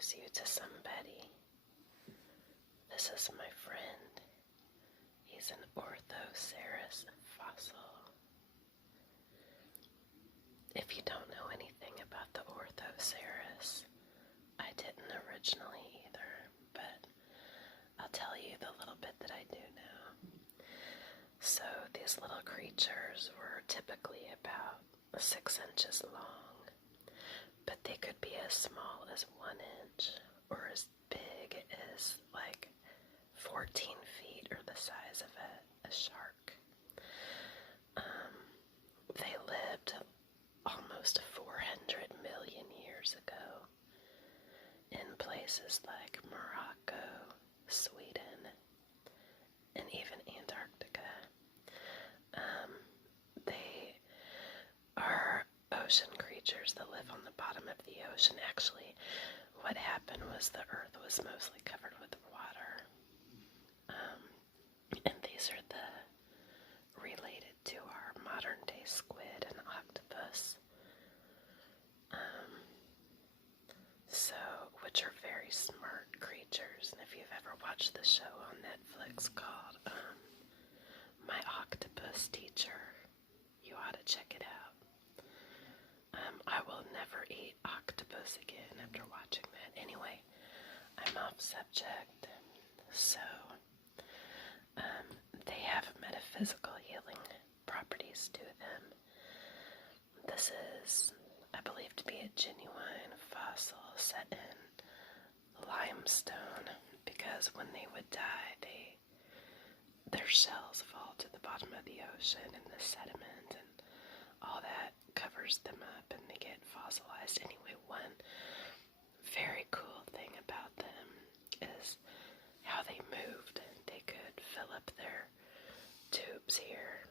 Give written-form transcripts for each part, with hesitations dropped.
introduce you to somebody. This is my friend. He's an orthoceras fossil. If you don't know anything about the orthoceras, I didn't originally either, but I'll tell you the little bit that I do know. So these little creatures were typically about 6 inches long, but they could be as small as 1 inch or as big as like 14 feet or the size of a shark. They lived almost 400 million years ago in places like Morocco, Sweden, and even Antarctica. They are ocean creatures that live on the bottom of the ocean. Actually, what happened was the earth was mostly covered with water. And these are related to our modern day squid and octopus. Which are very smart creatures. And if you've ever watched the show on Netflix called My Octopus Teacher, you ought to check it out. I will never eat octopus again after watching that. Anyway, I'm off subject. So, they have metaphysical healing properties to them. This is, I believe, to be a genuine fossil set in limestone, because when they would die, their shells fall to the bottom of the ocean, and the sediment and all that covers them up, and they get fossilized. Anyway, one very cool thing about them is how they moved. They could fill up their tubes here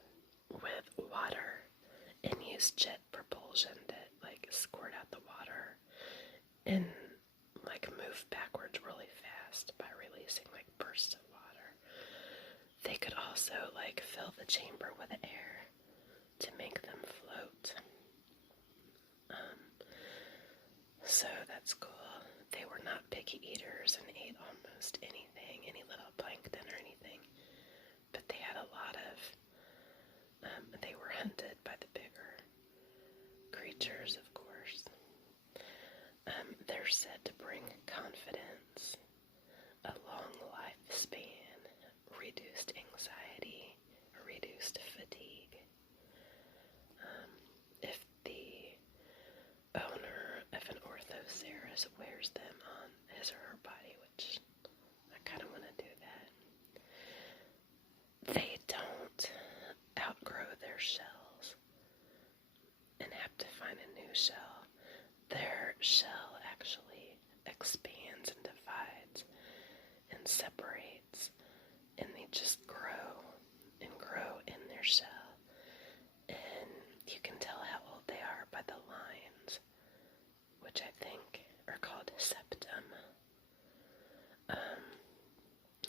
with water and use jet propulsion to squirt out the water and move backwards really fast by releasing bursts of water. They could also fill the chamber with air to make them float. So that's cool. They were not picky eaters and ate almost anything, any little plankton or anything, but they had a lot of, they were hunted by the bigger creatures, of course. They're said to bring confidence, a long lifespan, reduced anxiety, reduced fatigue. If the owner of an orthoceras wears them on his or her body, which I kind of want to do that, they don't outgrow their shells and have to find a new shell. Their shell actually expands and divides and separates, and they just grow and grow in their shell. And you can tell how old they are by the lines, which I think are called septum,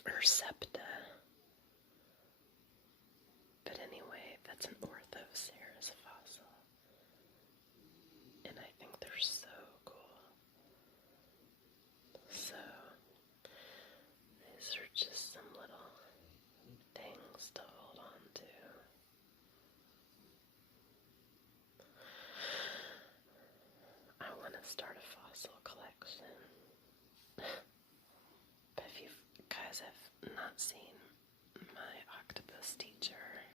or septa. But anyway, that's an orthoceras fossil, and I think they're so cool. So, these are just some little things to hold on to. I want to start a fossil collection. But if you guys have not seen My Octopus Teacher,